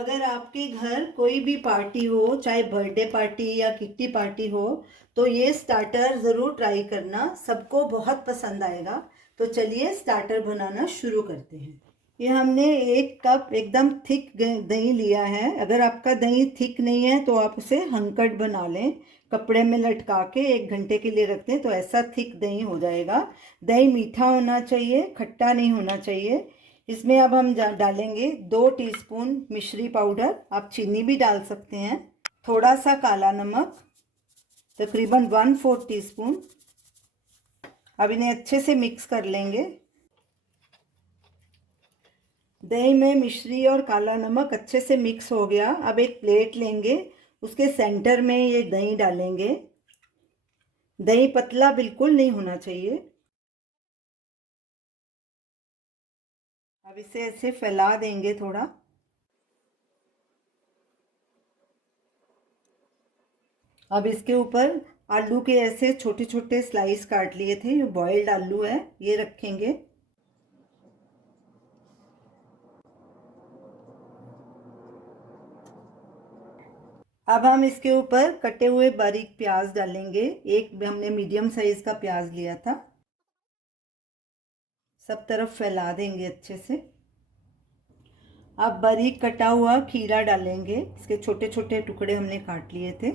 अगर आपके घर कोई भी पार्टी हो, चाहे बर्थडे पार्टी या किट्टी पार्टी हो, तो ये स्टार्टर ज़रूर ट्राई करना, सबको बहुत पसंद आएगा। तो चलिए स्टार्टर बनाना शुरू करते हैं। ये हमने 1 कप एकदम थिक दही लिया है। अगर आपका दही थिक नहीं है तो आप उसे हंकट बना लें, कपड़े में लटका के 1 घंटे के लिए रख दें तो ऐसा थिक दही हो जाएगा। दही मीठा होना चाहिए, खट्टा नहीं होना चाहिए। इसमें अब हम डालेंगे 2 टीस्पून मिश्री पाउडर, आप चीनी भी डाल सकते हैं। थोड़ा सा काला नमक, तकरीबन 1/4 टीस्पून। अब इन्हें अच्छे से मिक्स कर लेंगे। दही में मिश्री और काला नमक अच्छे से मिक्स हो गया। अब एक प्लेट लेंगे, उसके सेंटर में ये दही डालेंगे। दही पतला बिल्कुल नहीं होना चाहिए। अब इसे ऐसे फैला देंगे थोड़ा। अब इसके ऊपर आलू के ऐसे छोटे छोटे स्लाइस काट लिए थे, ये बॉइल्ड आलू है, ये रखेंगे। अब हम इसके ऊपर कटे हुए बारीक प्याज डालेंगे। एक हमने मीडियम साइज का प्याज लिया था। सब तरफ फैला देंगे अच्छे से। अब बारीक कटा हुआ खीरा डालेंगे, इसके छोटे छोटे टुकड़े हमने काट लिए थे।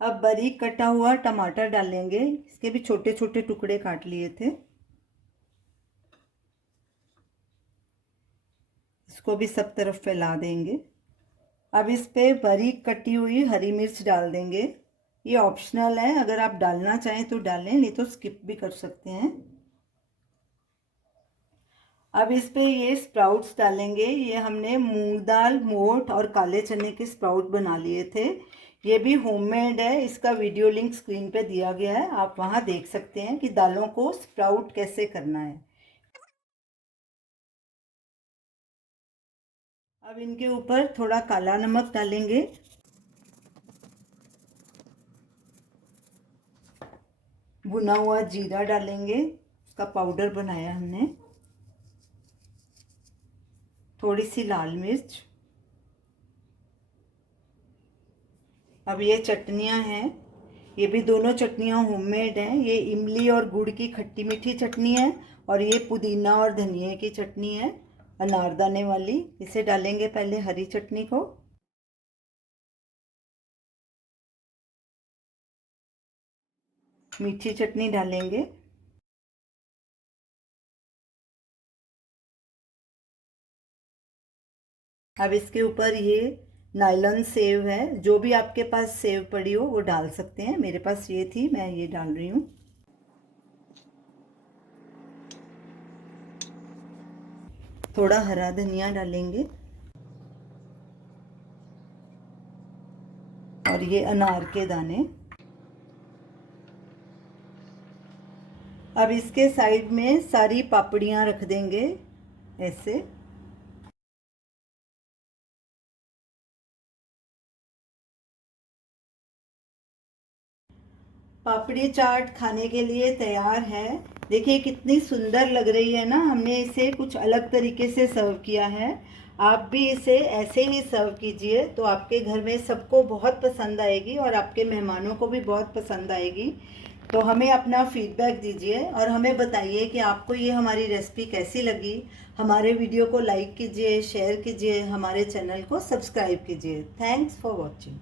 अब बारीक कटा हुआ टमाटर डालेंगे, इसके भी छोटे छोटे टुकड़े काट लिए थे। इसको भी सब तरफ फैला देंगे। अब इस पे बारीक कटी हुई हरी मिर्च डाल देंगे। ये ऑप्शनल है, अगर आप डालना चाहें तो डालें, नहीं तो स्किप भी कर सकते हैं। अब इस पे ये स्प्राउट्स डालेंगे। ये हमने मूंग दाल, मोठ और काले चने के स्प्राउट बना लिए थे। ये भी होममेड है, इसका वीडियो लिंक स्क्रीन पे दिया गया है, आप वहाँ देख सकते हैं कि दालों को स्प्राउट कैसे करना है। अब इनके ऊपर थोड़ा काला नमक डालेंगे। भुना हुआ जीरा डालेंगे, उसका पाउडर बनाया हमने। थोड़ी सी लाल मिर्च। अब ये चटनियाँ हैं, ये भी दोनों चटनियाँ होममेड हैं। ये इमली और गुड़ की खट्टी मीठी चटनी है, और ये पुदीना और धनिया की चटनी है, अनारदाने वाली। इसे डालेंगे पहले हरी चटनी को। मीठी चटनी डालेंगे। अब इसके ऊपर ये नायलॉन सेव है, जो भी आपके पास सेव पड़ी हो वो डाल सकते हैं। मेरे पास ये थी, मैं ये डाल रही हूँ। थोड़ा हरा धनिया डालेंगे, और ये अनार के दाने। अब इसके साइड में सारी पापड़ियाँ रख देंगे ऐसे। पापड़ी चाट खाने के लिए तैयार है। देखिए कितनी सुंदर लग रही है ना। हमने इसे कुछ अलग तरीके से सर्व किया है। आप भी इसे ऐसे ही सर्व कीजिए, तो आपके घर में सबको बहुत पसंद आएगी और आपके मेहमानों को भी बहुत पसंद आएगी। तो हमें अपना फीडबैक दीजिए और हमें बताइए कि आपको ये हमारी रेसिपी कैसी लगी। हमारे वीडियो को लाइक कीजिए, शेयर कीजिए, हमारे चैनल को सब्सक्राइब कीजिए। Thanks for watching.